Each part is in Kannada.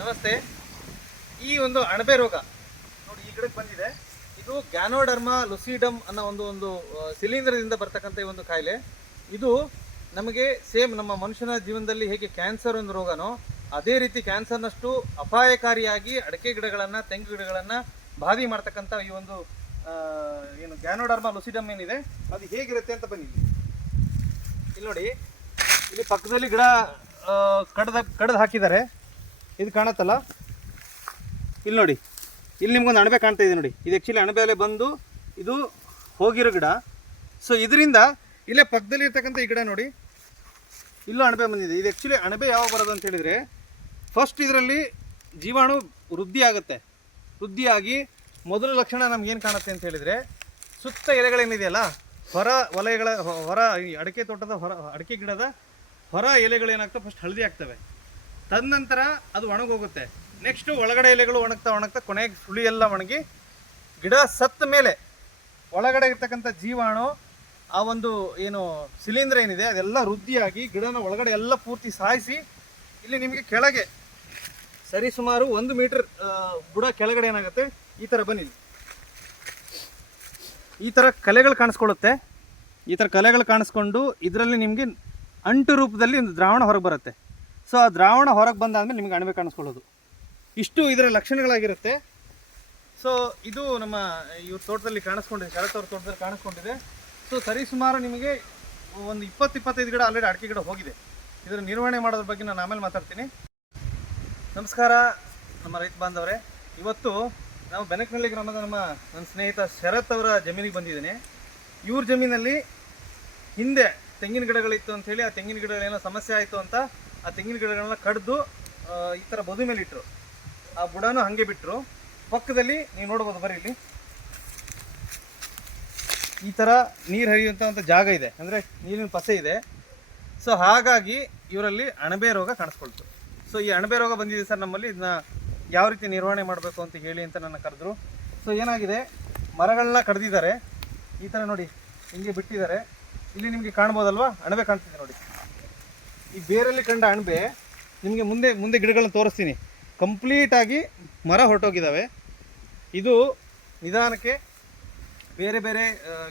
ನಮಸ್ತೆ. ಈ ಒಂದು ಅಣಬೆ ರೋಗ, ನೋಡಿ ಈ ಗಿಡಕ್ಕೆ ಬಂದಿದೆ. ಇದು ಗ್ಯಾನೋಡರ್ಮ ಲುಸಿಡಮ್ ಅನ್ನೋ ಒಂದು ಒಂದು ಸಿಲಿಂಡರ್ದಿಂದ ಬರ್ತಕ್ಕಂಥ ಈ ಒಂದು ಕಾಯಿಲೆ. ಇದು ನಮಗೆ ಸೇಮ್ ನಮ್ಮ ಮನುಷ್ಯನ ಜೀವನದಲ್ಲಿ ಹೇಗೆ ಕ್ಯಾನ್ಸರ್ ಒಂದು ರೋಗನೋ, ಅದೇ ರೀತಿ ಕ್ಯಾನ್ಸರ್ನಷ್ಟು ಅಪಾಯಕಾರಿಯಾಗಿ ಅಡಕೆ ಗಿಡಗಳನ್ನು, ತೆಂಗು ಗಿಡಗಳನ್ನು ಬಾಧಿ ಮಾಡ್ತಕ್ಕಂಥ ಈ ಒಂದು ಏನು ಗ್ಯಾನೋಡರ್ಮ ಲುಸಿಡಮ್ ಏನಿದೆ, ಅದು ಹೇಗಿರುತ್ತೆ ಅಂತ ಬನ್ನಿ. ಇಲ್ಲಿ ನೋಡಿ, ಇಲ್ಲಿ ಪಕ್ಕದಲ್ಲಿ ಗಿಡ ಕಡ್ದ, ಕಡ್ದು ಹಾಕಿದ್ದಾರೆ. ಇದು ಕಾಣತ್ತಲ್ಲ? ಇಲ್ಲಿ ನೋಡಿ. ಇಲ್ಲಿ ನಿಮ್ಗೊಂದು ಅಣಬೆ ಕಾಣ್ತಾ ಇದೆ ನೋಡಿ. ಇದು ಆ್ಯಕ್ಚುಲಿ ಅಣಬೆಲೆ ಬಂದು ಇದು ಹೋಗಿರೋ ಗಿಡ. ಸೊ ಇದರಿಂದ ಇಲ್ಲೇ ಪಕ್ಕದಲ್ಲಿ ಇರ್ತಕ್ಕಂಥ ಈ ಗಿಡ ನೋಡಿ. ಇಲ್ಲೂ ಅಣಬೆ ಬಂದಿದೆ. ಇದು ಆ್ಯಕ್ಚುಲಿ ಅಣಬೆ ಯಾವಾಗ ಬರೋದು ಅಂತ ಹೇಳಿದರೆ ಫಸ್ಟ್ ಇದರಲ್ಲಿ ಜೀವಾಣು ವೃದ್ಧಿ ಆಗುತ್ತೆ. ವೃದ್ಧಿಯಾಗಿ ಮೊದಲ ಲಕ್ಷಣ ನಮ್ಗೇನು ಕಾಣುತ್ತೆ ಅಂತ ಹೇಳಿದರೆ, ಸುತ್ತ ಎಲೆಗಳೇನಿದೆಯಲ್ಲ ಹೊರ ವಲಯಗಳ ಹೊರ ಅಡಿಕೆ ತೋಟದ ಹೊರ, ಅಡಿಕೆ ಗಿಡದ ಹೊರ ಎಲೆಗಳೇನಾಗ್ತವೆ ಫಸ್ಟ್ ಹಳದಿ ಆಗ್ತವೆ. ತದನಂತರ ಅದು ಒಣಗೋಗುತ್ತೆ. ನೆಕ್ಸ್ಟು ಒಳಗಡೆ ಎಲೆಗಳು ಒಣಗ್ತಾ ಒಣಗ್ತಾ ಕೊನೆಗೆ ಸುಳಿ ಎಲ್ಲ ಒಣಗಿ ಗಿಡ ಸತ್ತ ಮೇಲೆ ಒಳಗಡೆ ಇರ್ತಕ್ಕಂಥ ಜೀವಾಣು ಆ ಒಂದು ಏನು ಸಿಲಿಂಡರ್ ಏನಿದೆ ಅದೆಲ್ಲ ವೃದ್ಧಿಯಾಗಿ ಗಿಡನ ಒಳಗಡೆ ಎಲ್ಲ ಪೂರ್ತಿ ಸಾಯಿಸಿ ಇಲ್ಲಿ ನಿಮಗೆ ಕೆಳಗೆ ಸರಿ ಸುಮಾರು ಒಂದು ಮೀಟರ್ ಬುಡ ಕೆಳಗಡೆ ಏನಾಗುತ್ತೆ? ಈ ಥರ ಬನ್ನಿ ಈ ಥರ ಕಲೆಗಳು ಕಾಣಿಸ್ಕೊಳ್ಳುತ್ತೆ. ಈ ಥರ ಕಲೆಗಳು ಕಾಣಿಸ್ಕೊಂಡು ಇದರಲ್ಲಿ ನಿಮಗೆ ಅಂಟು ರೂಪದಲ್ಲಿ ಒಂದು ದ್ರಾವಣ ಹೊರಗೆ ಬರುತ್ತೆ. ಸೊ ಆ ದ್ರಾವಣ ಹೊರಗೆ ಬಂದಾದಮೇಲೆ ನಿಮಗೆ ಅಣಬೆ ಕಾಣಿಸ್ಕೊಳ್ಳೋದು. ಇಷ್ಟು ಇದರ ಲಕ್ಷಣಗಳಾಗಿರುತ್ತೆ. ಸೊ ಇದು ನಮ್ಮ ಇವ್ರ ತೋಟದಲ್ಲಿ ಕಾಣಿಸ್ಕೊಂಡಿದೆ, ಶರತ್ ಅವ್ರ ತೋಟದಲ್ಲಿ ಕಾಣಿಸ್ಕೊಂಡಿದೆ. ಸೊ ಸರಿ ಸುಮಾರು ನಿಮಗೆ ಒಂದು ಇಪ್ಪತ್ತು ಇಪ್ಪತ್ತೈದು ಗಿಡ ಆಲ್ರೆಡಿ ಅಡಿಕೆ ಗಿಡ ಹೋಗಿದೆ. ಇದರ ನಿರ್ವಹಣೆ ಮಾಡೋದ್ರ ಬಗ್ಗೆ ನಾನು ಆಮೇಲೆ ಮಾತಾಡ್ತೀನಿ. ನಮಸ್ಕಾರ, ನಮ್ಮ ರೈತ ಬಾಂಧವರೇ. ಇವತ್ತು ನಾವು ಬೆನಕನಹಳ್ಳಿ ಗ್ರಾಮದ ನಮ್ಮ ನನ್ನ ಸ್ನೇಹಿತ ಶರತ್ ಅವರ ಜಮೀನಿಗೆ ಬಂದಿದ್ದೀನಿ. ಇವ್ರ ಜಮೀನಲ್ಲಿ ಹಿಂದೆ ತೆಂಗಿನ ಗಿಡಗಳಿತ್ತು ಅಂಥೇಳಿ ಆ ತೆಂಗಿನ ಗಿಡಗಳೇನೋ ಸಮಸ್ಯೆ ಆಯಿತು ಅಂತ ಆ ತೆಂಗಿನ ಗಿಡಗಳನ್ನ ಕಡ್ದು ಈ ಥರ ಬದು ಮೇಲೆ ಇಟ್ಟರು ಆ ಬುಡನೂ ಹಾಗೆ ಬಿಟ್ಟರು ಪಕ್ಕದಲ್ಲಿ, ನೀವು ನೋಡ್ಬೋದು ಬರೀ ಇಲ್ಲಿ. ಈ ಥರ ನೀರು ಹರಿಯುವಂಥ ಜಾಗ ಇದೆ. ಅಂದರೆ ನೀರಿನ ಪಸೆ ಇದೆ. ಸೊ, ಹಾಗಾಗಿ ಇವರಲ್ಲಿ ಅಣಬೆ ರೋಗ ಕಾಣಿಸ್ಕೊಳ್ತು. ಸೊ, ಈ ಅಣಬೆ ರೋಗ ಬಂದಿದೆ ಸರ್ ನಮ್ಮಲ್ಲಿ. ಇದನ್ನ ಯಾವ ರೀತಿ ನಿರ್ವಹಣೆ ಮಾಡಬೇಕು ಅಂತ ಹೇಳಿ ಅಂತ ನನ್ನ ಕರೆದ್ರು. ಸೊ, ಏನಾಗಿದೆ? ಮರಗಳನ್ನ ಕಡ್ದಿದ್ದಾರೆ. ಈ ಥರ ನೋಡಿ, ಹಿಂಗೆ ಬಿಟ್ಟಿದ್ದಾರೆ. ಇಲ್ಲಿ ನಿಮಗೆ ಕಾಣ್ಬೋದಲ್ವಾ? ಅಣಬೆ ಕಾಣ್ತಿದೆ ನೋಡಿ. ಈ ಬೇರೆಲ್ಲಿ ಕಂಡ ಅಣಬೆ ನಿಮಗೆ ಮುಂದೆ ಮುಂದೆ ಗಿಡಗಳನ್ನ ತೋರಿಸ್ತೀನಿ. ಕಂಪ್ಲೀಟಾಗಿ ಮರ ಹೊರಟೋಗಿದ್ದಾವೆ ಇದು ನಿಧಾನಕ್ಕೆ ಬೇರೆ ಬೇರೆ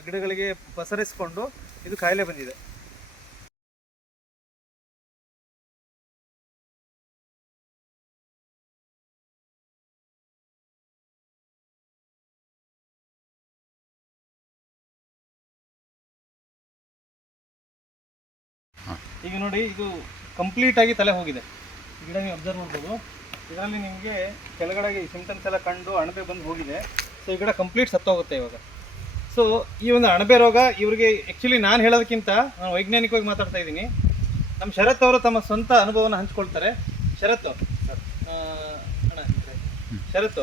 ಗಿಡಗಳಿಗೆ ಪಸರಿಸಿಕೊಂಡು ಇದು ಕಾಯಿಲೆ ಬಂದಿದೆ. ಈಗ ನೋಡಿ, ಇದು ಕಂಪ್ಲೀಟ್ ಆಗಿ ತಲೆ ಹೋಗಿದೆ. ಗಿಡ ನೀವು ಅಬ್ಸರ್ವ್ ಮಾಡ್ಬೋದು. ಇದರಲ್ಲಿ ನಿಮಗೆ ಕೆಳಗಡೆಗೆ ಸಿಂಟಮ್ಸ್ ಎಲ್ಲ ಕಂಡು ಅಣಬೆ ಬಂದು ಹೋಗಿದೆ. ಸೊ ಈ ಗಿಡ ಕಂಪ್ಲೀಟ್ ಸತ್ತೋಗುತ್ತೆ ಇವಾಗ. ಸೊ ಈ ಒಂದು ಅಣಬೆ ರೋಗ ಇವರಿಗೆ ಆ್ಯಕ್ಚುಲಿ ನಾನು ಹೇಳೋದಕ್ಕಿಂತ ನಾನು ವೈಜ್ಞಾನಿಕವಾಗಿ ಮಾತಾಡ್ತಾ ಇದ್ದೀನಿ. ನಮ್ಮ ಶರತ್ ಅವರು ತಮ್ಮ ಸ್ವಂತ ಅನುಭವನ ಹಂಚ್ಕೊಳ್ತಾರೆ. ಶರತ್ ಅಣ್ಣ ಶರತ್,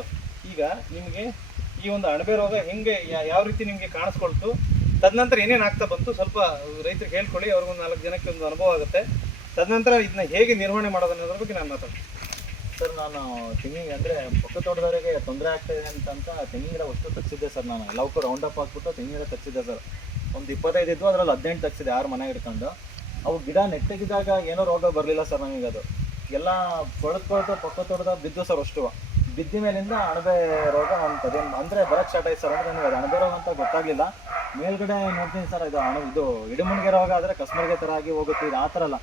ಈಗ ನಿಮಗೆ ಈ ಒಂದು ಅಣಬೆ ರೋಗ ಹೆಂಗೆ ಯಾವ ರೀತಿ ನಿಮಗೆ ಕಾಣಿಸ್ಕೊಳ್ತು? ತದನಂತರ ಏನೇನು ಆಗ್ತಾ ಬಂತು ಸ್ವಲ್ಪ ರೈತರಿಗೆ ಹೇಳ್ಕೊಳ್ಳಿ, ಅವ್ರಿಗೊಂದು ನಾಲ್ಕು ಜನಕ್ಕೆ ಒಂದು ಅನುಭವ ಆಗುತ್ತೆ. ತದನಂತರ ಇದನ್ನ ಹೇಗೆ ನಿರ್ವಹಣೆ ಮಾಡೋದು ಅನ್ನೋದ್ರ ಬಗ್ಗೆ ನಾನು ಮಾತಾಡ್ತೀನಿ. ಸರ್, ನಾನು ತೆಂಗಿನ ಅಂದರೆ ಪಕ್ಕ ತೋಟದವರಿಗೆ ತೊಂದರೆ ಆಗ್ತಾಯಿದೆ ಅಂತಂತ ಅಂತ ಅಂತ ತೆಂಗಿನ ಗಿಡ ಅಷ್ಟು ತಗ್ಸಿದ್ದೆ ಸರ್ ನಾನು. ಎಲ್ಲವಕ್ಕೂ ರೌಂಡ್ ಅಪ್ ಹಾಕ್ಬಿಟ್ಟು ತೆಂಗಿನ ಗಿಡ ತಗ್ಸಿದ್ದೆ ಸರ್. ಒಂದು ಇಪ್ಪತ್ತೈದು ಇದ್ದು ಅದರಲ್ಲಿ ಹದಿನೆಂಟು ತಗ್ಸಿದೆ ಆರು ಮನೆ ಇಟ್ಕೊಂಡು. ಅವು ಗಿಡ ನೆಟ್ಟಗಿದ್ದಾಗ ಏನೋ ರೋಗ ಬರಲಿಲ್ಲ ಸರ್ ನನಗೆ ಅದು. ಎಲ್ಲ ಕೊಳತು ಪಕ್ಕ ತೋಟದ ಬಿದ್ದು ಸರ್ ಅಷ್ಟು. ಬಿದ್ದ ಮೇಲಿಂದ ಅಣಬೆ ರೋಗ ಅಂತದೇನು ಅದೇ ಅಂದರೆ ಬರಕ್ಕೆ ಸ್ಟಾರ್ಟ್ ಆಯ್ತು ಸರ್. ಅಂದರೆ ನನಗೆ ಅದು ಅಣಬೆ ರೋಗ ಅಂತ ಗೊತ್ತಾಗಲಿಲ್ಲ. ಮೇಲ್ಗಡೆ ನೋಡ್ತೀನಿ ಸರ್, ಇದು ಹಣ ಇದು ಇಡಮುಣಿಗೆ ರೋಗ ಆದರೆ ಕಸ್ಮರ್ಗೆ ಥರ ಆಗಿ ಹೋಗುತ್ತೆ. ಇದು ಆ ಥರ ಅಲ್ಲ.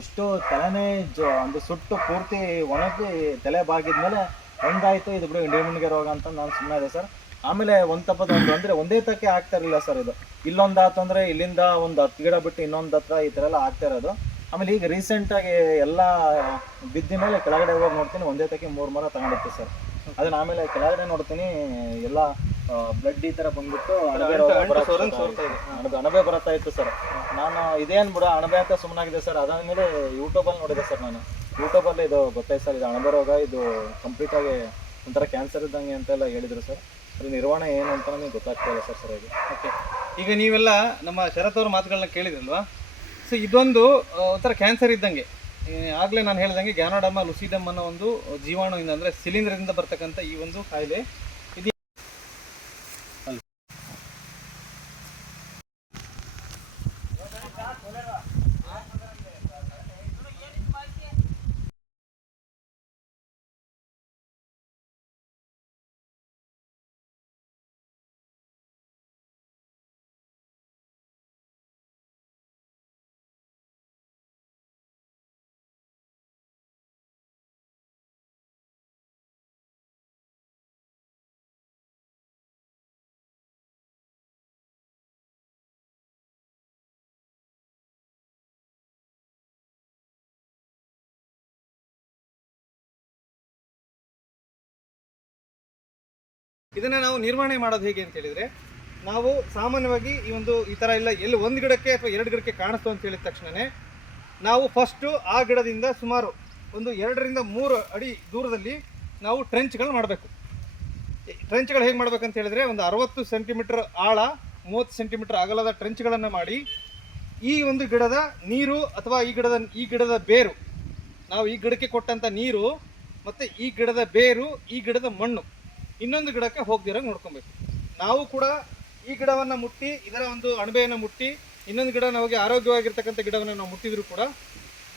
ಅಷ್ಟು ತಲೆನೇ ಜೊ ಒಂದು ಸುಟ್ಟು ಪೂರ್ತಿ ಒಣಗಿ ತಲೆ ಬಾಗಿದ್ಮೇಲೆ ಒಂದಾಯಿತು ಇದು ಬಿಡು ಇಡಮುಣಿಗೆ ರೋಗ ಅಂತ ನಾನು ಸುಮ್ಮನೆ ಇದೆ ಸರ್. ಆಮೇಲೆ ಒಂದು ತಪ್ಪದ ಒಂದು ಅಂದರೆ ಒಂದೇ ತಕ್ಕೆ ಆಗ್ತಾ ಇರಲಿಲ್ಲ ಸರ್ ಇದು. ಇಲ್ಲೊಂದು ಆತು ಅಂದರೆ ಇಲ್ಲಿಂದ ಒಂದು ಹತ್ತು ಗಿಡ ಬಿಟ್ಟು ಇನ್ನೊಂದು ಹತ್ರ ಈ ಥರ ಎಲ್ಲ ಆಗ್ತಾ ಇರೋದು. ಆಮೇಲೆ ಈಗ ರೀಸೆಂಟಾಗಿ ಎಲ್ಲ ಬಿದ್ದ ಮೇಲೆ ಕೆಳಗಡೆ ಹೋಗಿ ನೋಡ್ತೀನಿ, ಒಂದೇ ತಕ್ಕೆ ಮೂರು ಮರ ತಗೊಂಡಿತ್ತು ಸರ್. ಅದನ್ನ ಆಮೇಲೆ ಕೆಳಗಡೆ ನೋಡ್ತೀನಿ, ಎಲ್ಲ ಬ್ಲಡ್ ಈ ತರ ಬಂದ್ಬಿಟ್ಟು ಅಣಬೆ ರೋಗ. ಅಣಬೆ ಬರ್ತಾ ಇತ್ತು ಸರ್. ನಾನು ಇದೇನ್ ಬಿಡ ಅಣಬೆ ಅಂತ ಸುಮ್ಮನಾಗಿದೆ ಸರ್. ಅದಾದಮೇಲೆ ಯೂಟ್ಯೂಬಲ್ಲಿ ನೋಡಿದೆ ಸರ್ ನಾನು. ಯೂಟ್ಯೂಬಲ್ಲಿ ಇದು ಗೊತ್ತಾಯ್ತು ಸರ್ ಇದು ಅಣಬೆ ರೋಗ ಇದು ಕಂಪ್ಲೀಟಾಗಿ ಒಂಥರ ಕ್ಯಾನ್ಸರ್ ಇದ್ದಂಗೆ ಅಂತೆಲ್ಲ ಹೇಳಿದ್ರು ಸರ್. ಅದ್ರ ನಿರ್ವಹಣೆ ಏನು ಅಂತ ನನಗೆ ಗೊತ್ತಾಗ್ತಾ ಇಲ್ಲ ಸರ್ ಸರಿಯಾಗಿ ಓಕೆ. ಈಗ ನೀವೆಲ್ಲ ನಮ್ಮ ಶರತ್ ಅವ್ರ ಮಾತುಗಳನ್ನ ಕೇಳಿದ್ರಲ್ವಾ? ಸೊ ಇದೊಂದು ಒಂಥರ ಕ್ಯಾನ್ಸರ್ ಇದ್ದಂಗೆ. ಆಗಲೇ ನಾನು ಹೇಳ್ದಂಗೆ ಗ್ಯಾನೋಡಮ ಲುಸಿಡಮ್ ಅನ್ನೋ ಒಂದು ಜೀವಾಣುವಿಂದ ಅಂದರೆ ಶಿಲೀಂಧ್ರದಿಂದ ಬರ್ತಕ್ಕಂಥ ಈ ಒಂದು ಕಾಯಿಲೆ ಇದು ಇದನ್ನ ನಾವು ನಿರ್ವಹಣೆ ಮಾಡೋದು ಹೇಗೆ ಅಂತ ಹೇಳಿದ್ರೆ, ನಾವು ಸಾಮಾನ್ಯವಾಗಿ ಈ ಒಂದು, ಈ ತರ ಇಲ್ಲ, ಎಲ್ಲಿ ಒಂದು ಗಿಡಕ್ಕೆ ಅಥವಾ ಎರಡು ಗಿಡಕ್ಕೆ ಕಾಣಿಸ್ತು ಅಂತ ಹೇಳಿದ ತಕ್ಷಣನೇ, ನಾವು ಫಸ್ಟು ಆ ಗಿಡದಿಂದ ಸುಮಾರು ಒಂದು ಎರಡರಿಂದ ಮೂರು ಅಡಿ ದೂರದಲ್ಲಿ ನಾವು ಟ್ರೆಂಚ್ಗಳು ಮಾಡಬೇಕು. ಟ್ರೆಂಚ್ಗಳು ಹೇಗೆ ಮಾಡ್ಬೇಕಂತ ಹೇಳಿದ್ರೆ, ಒಂದು ಅರವತ್ತು ಸೆಂಟಿಮೀಟರ್ ಆಳ, ಮೂವತ್ತು ಸೆಂಟಿಮೀಟರ್ ಅಗಲದ ಟ್ರೆಂಚ್ಗಳನ್ನು ಮಾಡಿ, ಈ ಒಂದು ಗಿಡದ ನೀರು ಅಥವಾ ಈ ಗಿಡದ ಈ ಗಿಡದ ಬೇರು, ನಾವು ಈ ಗಿಡಕ್ಕೆ ಕೊಟ್ಟಂತ ನೀರು ಮತ್ತೆ ಈ ಗಿಡದ ಬೇರು, ಈ ಗಿಡದ ಮಣ್ಣು ಇನ್ನೊಂದು ಗಿಡಕ್ಕೆ ಹೋಗ್ದಿರಂಗೆ ನೋಡ್ಕೊಬೇಕು. ನಾವು ಕೂಡ ಈ ಗಿಡವನ್ನು ಮುಟ್ಟಿ, ಇದರ ಒಂದು ಅಣಬೆಯನ್ನು ಮುಟ್ಟಿ, ಇನ್ನೊಂದು ಗಿಡ ನಮಗೆ ಆರೋಗ್ಯವಾಗಿರ್ತಕ್ಕಂಥ ಗಿಡವನ್ನು ನಾವು ಮುಟ್ಟಿದರೂ ಕೂಡ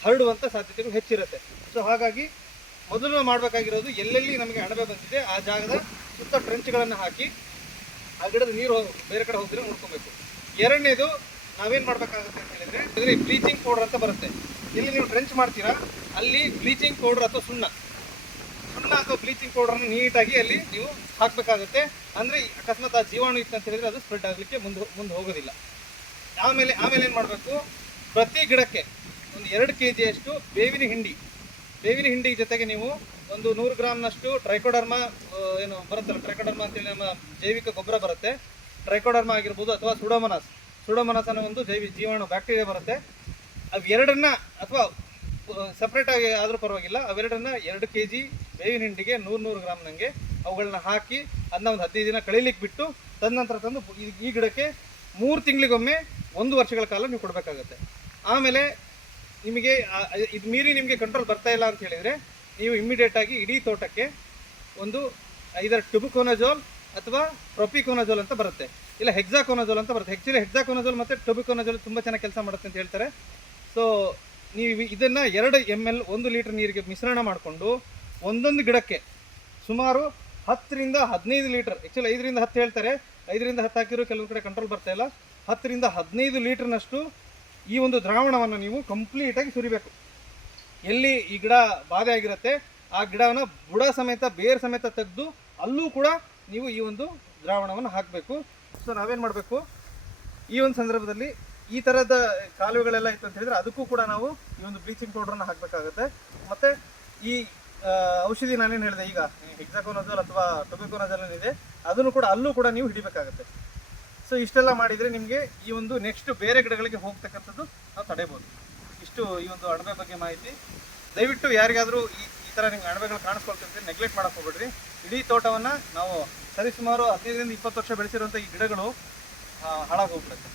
ಹರಡುವಂಥ ಸಾಧ್ಯತೆಗಳು ಹೆಚ್ಚಿರುತ್ತೆ. ಸೊ ಹಾಗಾಗಿ ಮೊದಲು ಮಾಡಬೇಕಾಗಿರೋದು ಎಲ್ಲೆಲ್ಲಿ ನಮಗೆ ಅಣಬೆ ಬಂದಿದೆ ಆ ಜಾಗದ ಸುತ್ತ ಟ್ರೆಂಚ್ಗಳನ್ನು ಹಾಕಿ ಆ ಗಿಡದ ನೀರು ಬೇರೆ ಕಡೆ ಹೋಗಿದ್ರೆ ನೋಡ್ಕೊಬೇಕು. ಎರಡನೇದು ನಾವೇನು ಮಾಡಬೇಕಾಗುತ್ತೆ ಅಂತ ಹೇಳಿದ್ರೆ, ಇದರಲ್ಲಿ ಬ್ಲೀಚಿಂಗ್ ಪೌಡರ್ ಅಂತ ಬರುತ್ತೆ. ಇಲ್ಲಿ ನೀವು ಟ್ರೆಂಚ್ ಮಾಡ್ತೀರಾ, ಅಲ್ಲಿ ಬ್ಲೀಚಿಂಗ್ ಪೌಡರ್ ಅಥವಾ ಸುಣ್ಣ. ಸುಣ್ಣ ಅಥವಾ ಬ್ಲೀಚಿಂಗ್ ಪೌಡರ್ನ ನೀಟಾಗಿ ಅಲ್ಲಿ ನೀವು ಹಾಕಬೇಕಾಗುತ್ತೆ. ಅಂದರೆ ಅಕಸ್ಮಾತ್ ಆ ಜೀವಾಣು ಇತ್ತು ಅಂತ ಹೇಳಿದ್ರೆ ಅದು ಸ್ಪ್ರೆಡ್ ಆಗಲಿಕ್ಕೆ ಮುಂದೆ ಮುಂದೆ ಹೋಗೋದಿಲ್ಲ. ಆಮೇಲೆ ಆಮೇಲೆ ಏನು ಮಾಡಬೇಕು? ಪ್ರತಿ ಗಿಡಕ್ಕೆ ಒಂದು ಎರಡು ಕೆ ಜಿಯಷ್ಟು ಬೇವಿನ ಹಿಂಡಿ ಬೇವಿನ ಹಿಂಡಿ ಜೊತೆಗೆ ನೀವು ಒಂದು ನೂರು ಗ್ರಾಮ್ನಷ್ಟು ಟ್ರೈಕೋಡರ್ಮಾ ಏನು ಬರುತ್ತಲ್ಲ ಟ್ರೈಕೋಡರ್ಮಾ ಅಂತೇಳಿ ನಮ್ಮ ಜೈವಿಕ ಗೊಬ್ಬರ ಬರುತ್ತೆ. ಟ್ರೈಕೋಡರ್ಮಾ ಆಗಿರ್ಬೋದು ಅಥವಾ ಸುಡೋಮನಸ್ ಸುಡೋಮನಸ್ ಅನ್ನೋ ಒಂದು ಜೈವಿ, ಜೀವಾಣು ಬ್ಯಾಕ್ಟೀರಿಯಾ ಬರುತ್ತೆ. ಅವೆರಡನ್ನ ಅಥವಾ ಸಪ್ರೇಟ್ ಆಗಿ ಆದರೂ ಪರವಾಗಿಲ್ಲ. ಅವೆರಡನ್ನ ಎರಡು ಕೆ ಜಿ ಬೇವಿನ ಹಿಂಡಿಗೆ ನೂರು ನೂರು ಗ್ರಾಮ್ ನಂಗೆ ಅವುಗಳನ್ನ ಹಾಕಿ ಅದನ್ನ ಒಂದು ಹದಿನೈದು ದಿನ ಕಳೀಲಿಕ್ಕೆ ಬಿಟ್ಟು ತದನಂತರ ತಂದು ಈ- ಗಿಡಕ್ಕೆ ಮೂರು ತಿಂಗಳಿಗೊಮ್ಮೆ ಒಂದು ವರ್ಷಗಳ ಕಾಲ ನೀವು ಕೊಡಬೇಕಾಗತ್ತೆ. ಆಮೇಲೆ ನಿಮಗೆ ಇದು ಮೀರಿ ನಿಮಗೆ ಕಂಟ್ರೋಲ್ ಬರ್ತಾ ಇಲ್ಲ ಅಂತ ಹೇಳಿದರೆ ನೀವು ಇಮ್ಮಿಡಿಯೇಟಾಗಿ ಇಡೀ ತೋಟಕ್ಕೆ ಒಂದು ಇದರ ಟುಬುಕೋನಜೋಲ್ ಅಥವಾ ಪ್ರೊಪಿಕೋನಜೋಲ್ ಅಂತ ಬರುತ್ತೆ. ಇಲ್ಲ ಹೆಕ್ಸಾಕೋನಜೋಲ್ ಅಂತ ಬರುತ್ತೆ. ಆ್ಯಕ್ಚುಲಿ ಹೆಕ್ಸಾಕೋನಜೋಲ್ ಮತ್ತು ಟೊಬಿಕೋನಜೋಲ್ ತುಂಬ ಚೆನ್ನಾಗಿ ಕೆಲಸ ಮಾಡುತ್ತೆ ಅಂತ ಹೇಳ್ತಾರೆ. ಸೊ ನೀವು ಇದನ್ನು ಎರಡು ಎಂ ಎಲ್ ಒಂದು ಲೀಟರ್ ನೀರಿಗೆ ಮಿಶ್ರಣ ಮಾಡಿಕೊಂಡು ಒಂದೊಂದು ಗಿಡಕ್ಕೆ ಸುಮಾರು ಹತ್ತರಿಂದ ಹದಿನೈದು ಲೀಟರ್ ಆ್ಯಕ್ಚುಲಿ ಐದರಿಂದ ಹತ್ತು ಹೇಳ್ತಾರೆ, ಐದರಿಂದ ಹತ್ತು ಹಾಕಿರೋ ಕೆಲವೊಂದು ಕಡೆ ಕಂಟ್ರೋಲ್ ಬರ್ತಾ ಇಲ್ಲ. ಹತ್ತರಿಂದ ಹದಿನೈದು ಲೀಟರ್ನಷ್ಟು ಈ ಒಂದು ದ್ರಾವಣವನ್ನು ನೀವು ಕಂಪ್ಲೀಟಾಗಿ ಸುರಿಬೇಕು. ಎಲ್ಲಿ ಈ ಗಿಡ ಬಾಧೆ ಆಗಿರುತ್ತೆ, ಆ ಗಿಡವನ್ನು ಬುಡ ಸಮೇತ, ಬೇರ್ ಸಮೇತ ತೆಗೆದು ಅಲ್ಲೂ ಕೂಡ ನೀವು ಈ ಒಂದು ದ್ರಾವಣವನ್ನು ಹಾಕಬೇಕು. ಸೊ ನಾವೇನು ಮಾಡಬೇಕು? ಈ ಒಂದು ಸಂದರ್ಭದಲ್ಲಿ ಈ ತರದ ಕಾಲುವೆಗಳೆಲ್ಲ ಇತ್ತು ಅಂತ ಹೇಳಿದ್ರೆ ಅದಕ್ಕೂ ಕೂಡ ನಾವು ಈ ಒಂದು ಬ್ಲೀಚಿಂಗ್ ಪೌಡರ್ನ ಹಾಕಬೇಕಾಗುತ್ತೆ. ಮತ್ತೆ ಈ ಔಷಧಿ ನಾನೇನು ಹೇಳಿದೆ ಈಗ ಹೆಕ್ಸಾಕೋನಜಲ್ ಅಥವಾ ಟೊಬೆಕೋನಜಲ್ ಏನಿದೆ, ಅದನ್ನು ಕೂಡ ಅಲ್ಲೂ ಕೂಡ ನೀವು ಹಿಡಿಬೇಕಾಗುತ್ತೆ. ಸೊ ಇಷ್ಟೆಲ್ಲ ಮಾಡಿದರೆ ನಿಮಗೆ ಈ ಒಂದು ನೆಕ್ಸ್ಟ್ ಬೇರೆ ಗಿಡಗಳಿಗೆ ಹೋಗ್ತಕ್ಕಂಥದ್ದು ನಾವು ತಡೆಯಬಹುದು. ಇಷ್ಟು ಈ ಒಂದು ಅಣಬೆ ಬಗ್ಗೆ ಮಾಹಿತಿ. ದಯವಿಟ್ಟು ಯಾರಿಗಾದರೂ ಈ ಈ ಥರ ನಿಮ್ಗೆ ಅಣಬೆಗಳು ಕಾಣಿಸ್ಕೊಳ್ತಿರ್ತೀವಿ ನೆಗ್ಲೆಕ್ಟ್ ಮಾಡಕ್ಕೆ ಹೋಗ್ಬೇಡ್ರಿ. ಇಡೀ ತೋಟವನ್ನು ನಾವು ಸರಿಸುಮಾರು ಹದಿನೈದರಿಂದ ಇಪ್ಪತ್ತು ವರ್ಷ ಬೆಳೆಸಿರುವಂಥ ಈ ಗಿಡಗಳು ಹಾಳಾಗೋಗ್ಬಿಡುತ್ತೆ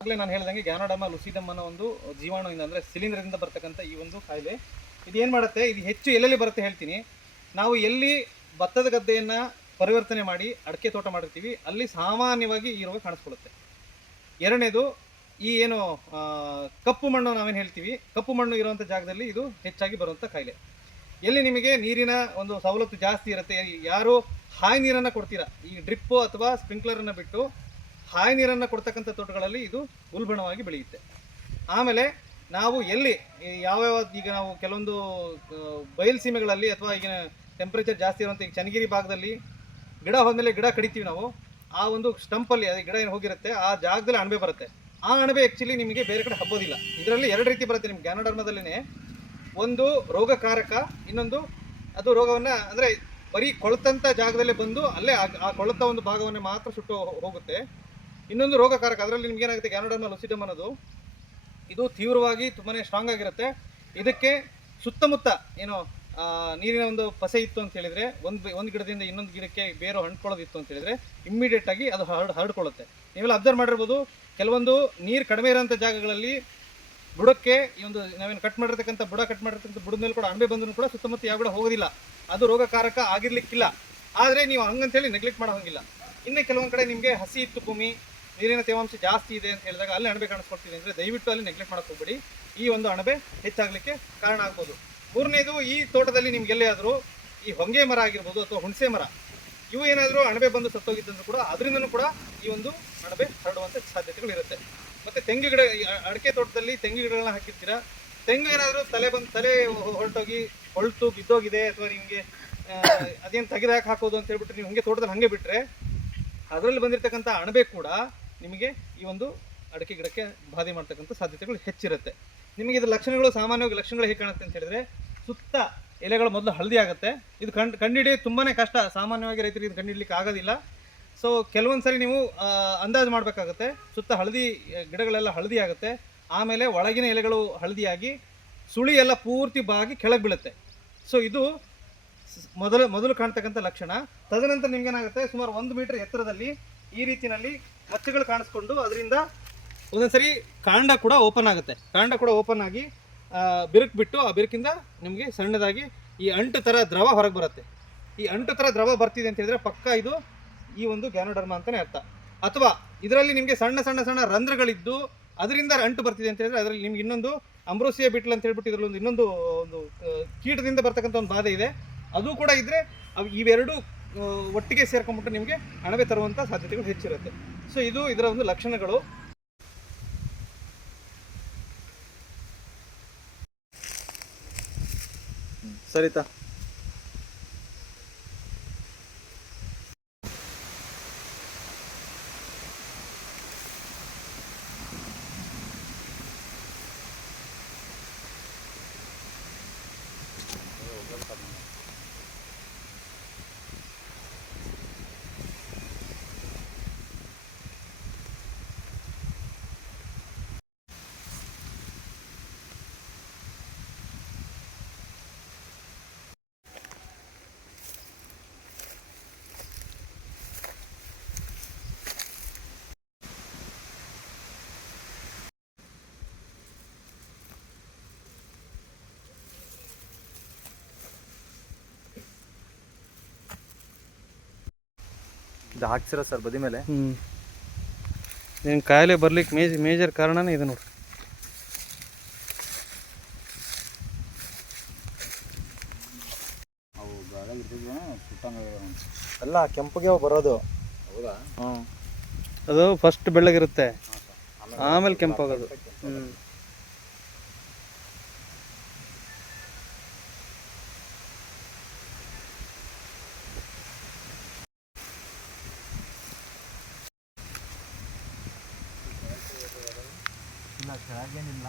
ಆಗಲೇ ನಾನು ಹೇಳ್ದಂಗೆ ಗ್ಯಾನೋಡಮ ಲುಸಿಡಮ್ ಅನ್ನೋ ಒಂದು ಜೀವಾಣುವಿಂದ ಅಂದರೆ ಸಿಲಿಂಡರ್ದಿಂದ ಬರ್ತಕ್ಕಂಥ ಈ ಒಂದು ಕಾಯಿಲೆ. ಇದು ಏನು ಮಾಡುತ್ತೆ? ಇದು ಹೆಚ್ಚು ಎಲ್ಲೆಲ್ಲಿ ಬರುತ್ತೆ ಹೇಳ್ತೀನಿ. ನಾವು ಎಲ್ಲಿ ಭತ್ತದ ಗದ್ದೆಯನ್ನು ಪರಿವರ್ತನೆ ಮಾಡಿ ಅಡಿಕೆ ತೋಟ ಮಾಡಿರ್ತೀವಿ, ಅಲ್ಲಿ ಸಾಮಾನ್ಯವಾಗಿ ಈ ರೋಗ ಕಾಣಿಸ್ಕೊಳ್ಳುತ್ತೆ. ಎರಡನೇದು, ಈ ಏನು ಕಪ್ಪು ಮಣ್ಣು ನಾವೇನು ಹೇಳ್ತೀವಿ? ಕಪ್ಪು ಮಣ್ಣು ಇರುವಂಥ ಜಾಗದಲ್ಲಿ ಇದು ಹೆಚ್ಚಾಗಿ ಬರುವಂಥ ಕಾಯಿಲೆ. ಎಲ್ಲಿ ನಿಮಗೆ ನೀರಿನ ಒಂದು ಸವಲತ್ತು ಜಾಸ್ತಿ ಇರುತ್ತೆ, ಯಾರು ಹಾಯಿ ನೀರನ್ನು ಕೊಡ್ತೀರಾ? ಈ ಡ್ರಿಪ್ಪು ಅಥವಾ ಸ್ಪ್ರಿಂಕ್ಲರನ್ನು ಬಿಟ್ಟು ಹಾಯಿ ನೀರನ್ನು ಕೊಡ್ತಕ್ಕಂಥ ತೋಟಗಳಲ್ಲಿ ಇದು ಉಲ್ಬಣವಾಗಿ ಬೆಳೆಯುತ್ತೆ. ಆಮೇಲೆ ನಾವು ಎಲ್ಲಿ, ಈ ಯಾವ್ಯಾವ ಈಗ ನಾವು ಕೆಲವೊಂದು ಬಯಲು ಸೀಮೆಗಳಲ್ಲಿ ಅಥವಾ ಈಗಿನ ಟೆಂಪ್ರೇಚರ್ ಜಾಸ್ತಿ ಇರುವಂಥ ಈಗ ಚನ್ನಗಿರಿ ಭಾಗದಲ್ಲಿ ಗಿಡ ಹೋದ್ಮೇಲೆ ಗಿಡ ಕಡಿತೀವಿ ನಾವು. ಆ ಒಂದು ಸ್ಟಂಪಲ್ಲಿ, ಅದು ಗಿಡ ಏನು ಹೋಗಿರುತ್ತೆ, ಆ ಜಾಗದಲ್ಲಿ ಅಣಬೆ ಬರುತ್ತೆ. ಆ ಅಣಬೆ ಆ್ಯಕ್ಚುಲಿ ನಿಮಗೆ ಬೇರೆ ಕಡೆ ಹಬ್ಬೋದಿಲ್ಲ. ಇದರಲ್ಲಿ ಎರಡು ರೀತಿ ಬರುತ್ತೆ ನಿಮ್ಗೆ ಗ್ಯಾನೋಡರ್ಮದಲ್ಲೇ ಒಂದು ರೋಗಕಾರಕ, ಇನ್ನೊಂದು ಅದು ರೋಗವನ್ನು ಅಂದರೆ ಬರೀ ಕೊಳತಂಥ ಜಾಗದಲ್ಲೇ ಬಂದು ಅಲ್ಲೇ ಆ- ಕೊಳೆತ ಒಂದು ಭಾಗವನ್ನೇ ಮಾತ್ರ ಸುಟ್ಟು ಹೋಗುತ್ತೆ. ಇನ್ನೊಂದು ರೋಗಕಾರಕ, ಅದರಲ್ಲಿ ನಿಮ್ಗೆ ಏನಾಗುತ್ತೆ? ಗ್ಯಾನೋಡರ್ಮ ಲುಸಿಡಮ್ ಅನ್ನೋದು ಇದು ತೀವ್ರವಾಗಿ ತುಂಬಾ ಸ್ಟ್ರಾಂಗ್ ಆಗಿರುತ್ತೆ. ಇದಕ್ಕೆ ಸುತ್ತಮುತ್ತ ಏನು ನೀರಿನ ಒಂದು ಪಸೆ ಇತ್ತು ಅಂತ ಹೇಳಿದ್ರೆ, ಒಂದು ಒಂದು ಗಿಡದಿಂದ ಇನ್ನೊಂದು ಗಿಡಕ್ಕೆ ಬೇರು ಹಣ್ಕೊಳ್ಳೋದಿತ್ತು ಅಂತ ಹೇಳಿದ್ರೆ ಇಮ್ಮಿಡಿಯೇಟ್ ಆಗಿ ಅದು ಹರಡ್, ಹರಡ್ಕೊಳ್ಳುತ್ತೆ. ನೀವೆಲ್ಲ ಅಬ್ಸರ್ವ್ ಮಾಡಿರ್ಬೋದು. ಕೆಲವೊಂದು ನೀರು ಕಡಿಮೆ ಇರೋಂಥ ಜಾಗಗಳಲ್ಲಿ ಬುಡಕ್ಕೆ ಈ ಒಂದು ನಾವೇನು ಕಟ್ ಮಾಡಿರ್ತಕ್ಕಂಥ ಬುಡ ಕಟ್ ಮಾಡಿರ್ತಕ್ಕಂಥ ಬುಡದ ಮೇಲೆ ಕೂಡ ಅಂಬೆ ಬಂದರೂ ಕೂಡ ಸುತ್ತಮುತ್ತ ಯಾವ ಕೂಡ ಹೋಗೋದಿಲ್ಲ. ಅದು ರೋಗಕಾರಕ ಆಗಿರ್ಲಿಕ್ಕಿಲ್ಲ. ಆದರೆ ನೀವು ಹಂಗಂತೇಳಿ ನೆಗ್ಲೆಕ್ಟ್ ಮಾಡೋ ಹಂಗಿಲ್ಲ. ಇನ್ನು ಕೆಲವೊಂದು ಕಡೆ ನಿಮಗೆ ಹಸಿ ಇತ್ತು ಭೂಮಿ ನೀರಿನ ತೇವಾಂಶ ಜಾಸ್ತಿ ಇದೆ ಅಂತ ಹೇಳಿದಾಗ ಅಲ್ಲಿ ಅಣಬೆ ಕಾಣಿಸ್ಕೊಡ್ತೀವಿ ಅಂದರೆ ದಯವಿಟ್ಟು ಅಲ್ಲಿ ನೆಗ್ಲೆಕ್ಟ್ ಮಾಡಕ್ಕೆ ಹೋಗ್ಬೇಡಿ. ಈ ಒಂದು ಅಣಬೆ ಹೆಚ್ಚಾಗಲಿಕ್ಕೆ ಕಾರಣ ಆಗ್ಬೋದು. ಮೂರನೇದು, ಈ ತೋಟದಲ್ಲಿ ನಿಮ್ಗೆ ಎಲ್ಲಿಯಾದರೂ ಈ ಹೊಂಗೆ ಮರ ಆಗಿರ್ಬೋದು ಅಥವಾ ಹುಣಸೆ ಮರ, ಇವು ಏನಾದರೂ ಅಣಬೆ ಬಂದು ಸತ್ತೋಗಿದ್ದಂದ್ರೂ ಕೂಡ ಅದರಿಂದನೂ ಕೂಡ ಈ ಒಂದು ಅಣಬೆ ಹರಡುವಂಥ ಸಾಧ್ಯತೆಗಳು ಇರುತ್ತೆ ಮತ್ತೆ ತೆಂಗು ಗಿಡ ಅಡಿಕೆ ತೋಟದಲ್ಲಿ ತೆಂಗು ಗಿಡಗಳನ್ನ ಹಾಕಿರ್ತೀರಾ? ತೆಂಗು ಏನಾದರೂ ತಲೆ ಬಂದು, ತಲೆ ಹೊರಟೋಗಿ ಹೊಳ್ತು, ಬಿದ್ದೋಗಿದೆ ಅಥವಾ ನಿಮಗೆ ಅದೇನು ತೆಗೆದಾಕಿ ಹಾಕೋದು ಅಂತ ಹೇಳ್ಬಿಟ್ಟು ನೀವು ಹಂಗೆ ತೋಟದಲ್ಲಿ ಹಂಗೆ ಬಿಟ್ಟರೆ ಅದರಲ್ಲಿ ಬಂದಿರತಕ್ಕಂಥ ಅಣಬೆ ಕೂಡ ನಿಮಗೆ ಈ ಒಂದು ಅಡಿಕೆ ಗಿಡಕ್ಕೆ ಬಾಧೆ ಮಾಡ್ತಕ್ಕಂಥ ಸಾಧ್ಯತೆಗಳು ಹೆಚ್ಚಿರುತ್ತೆ. ನಿಮಗೆ ಇದು ಲಕ್ಷಣಗಳು ಸಾಮಾನ್ಯವಾಗಿ ಲಕ್ಷಣಗಳು ಹೇಗೆ ಕಾಣುತ್ತೆ ಅಂತ ಹೇಳಿದ್ರೆ, ಸುತ್ತ ಎಲೆಗಳು ಮೊದಲು ಹಳದಿ ಆಗುತ್ತೆ. ಇದು ಕಂಡು ಕಂಡುಹಿಡಿಯೋದು ತುಂಬಾ ಕಷ್ಟ. ಸಾಮಾನ್ಯವಾಗಿ ರೈತರಿಗೆ ಇದು ಕಂಡುಹಿಡ್ಲಿಕ್ಕೆ ಆಗೋದಿಲ್ಲ. ಸೊ ಕೆಲವೊಂದು ನೀವು ಅಂದಾಜು ಮಾಡಬೇಕಾಗುತ್ತೆ. ಸುತ್ತ ಹಳದಿ ಗಿಡಗಳೆಲ್ಲ ಹಳದಿ ಆಗುತ್ತೆ. ಆಮೇಲೆ ಒಳಗಿನ ಎಲೆಗಳು ಹಳದಿಯಾಗಿ ಸುಳಿ ಎಲ್ಲ ಪೂರ್ತಿ ಬಾಗಿ ಕೆಳಗೆ ಬೀಳುತ್ತೆ. ಸೊ ಇದು ಮೊದಲು ಮೊದಲು ಕಾಣ್ತಕ್ಕಂಥ ಲಕ್ಷಣ. ತದನಂತರ ನಿಮ್ಗೇನಾಗುತ್ತೆ, ಸುಮಾರು ಒಂದು ಮೀಟರ್ ಎತ್ತರದಲ್ಲಿ ಈ ರೀತಿಯಲ್ಲಿ ಮಚ್ಚೆಗಳು ಕಾಣಿಸ್ಕೊಂಡು ಅದರಿಂದ ಒಂದೊಂದ್ಸರಿ ಕಾಂಡ ಕೂಡ ಓಪನ್ ಆಗುತ್ತೆ. ಕಾಂಡ ಕೂಡ ಓಪನ್ ಆಗಿ ಬಿರುಕ್ ಬಿರುಕು ಬಿಟ್ಟು ಆ ಬಿರುಕಿಂದ ನಿಮಗೆ ಸಣ್ಣದಾಗಿ ಈ ಅಂಟು ಥರ ದ್ರವ ಹೊರಗೆ ಬರುತ್ತೆ. ಈ ಅಂಟು ಥರ ದ್ರವ ಬರ್ತಿದೆ ಅಂತ ಹೇಳಿದ್ರೆ ಪಕ್ಕ ಇದು ಈ ಒಂದು ಗ್ಯಾನೋಡರ್ಮ ಅಂತಲೇ ಅರ್ಥ. ಅಥವಾ ಇದರಲ್ಲಿ ನಿಮಗೆ ಸಣ್ಣ ಸಣ್ಣ ಸಣ್ಣ ರಂಧ್ರಗಳಿದ್ದು ಅದರಿಂದ ಅಂಟು ಬರ್ತಿದೆ ಅಂತ ಹೇಳಿದ್ರೆ ಅದರಲ್ಲಿ ನಿಮ್ಗೆ ಇನ್ನೊಂದು ಅಂಬ್ರೋಸಿಯಾ ಬಿಟ್ಲ್ ಅಂತ ಹೇಳ್ಬಿಟ್ಟು ಇದರಲ್ಲಿ ಒಂದು ಇನ್ನೊಂದು, ಒಂದು ಕೀಟದಿಂದ ಬರ್ತಕ್ಕಂಥ ಒಂದು ಬಾಧೆ ಇದೆ. ಅದು ಕೂಡ ಇದ್ದರೆ ಅವು ಇವೆರಡು ಒಟ್ಟಿಗೆ ಸೇರ್ಕೊಂಡ್ಬಿಟ್ಟು ನಿಮಗೆ ಅಣಬೆ ತರುವಂಥ ಸಾಧ್ಯತೆಗಳು ಹೆಚ್ಚಿರುತ್ತೆ. ಸೊ ಇದು ಇದರ ಒಂದು ಲಕ್ಷಣಗಳು. ಸರಿತಾ? ಇದು ಹಾಕ್ಸಿರ ಸರ್ ಬದಿ ಮೇಲೆ. ಹ್ಞೂ ಏನು ಕಾಯಿಲೆ ಬರ್ಲಿಕ್ಕೆ ಮೇಜ್ ಮೇಜರ್ ಕಾರಣನೇ ಇದು ನೋಡ್ರಿ. ಎಲ್ಲ ಕೆಂಪಗೆ ಬರೋದು. ಹೌದಾ? ಹ್ಞೂ ಅದು ಫಸ್ಟ್ ಬೆಳ್ಳಗಿರುತ್ತೆ. ಆಮೇಲೆ ಕೆಂಪಾಗೋದು. ಹ್ಞೂ ಇಲ್ಲ ಕೆಳಗೇನಿಲ್ಲ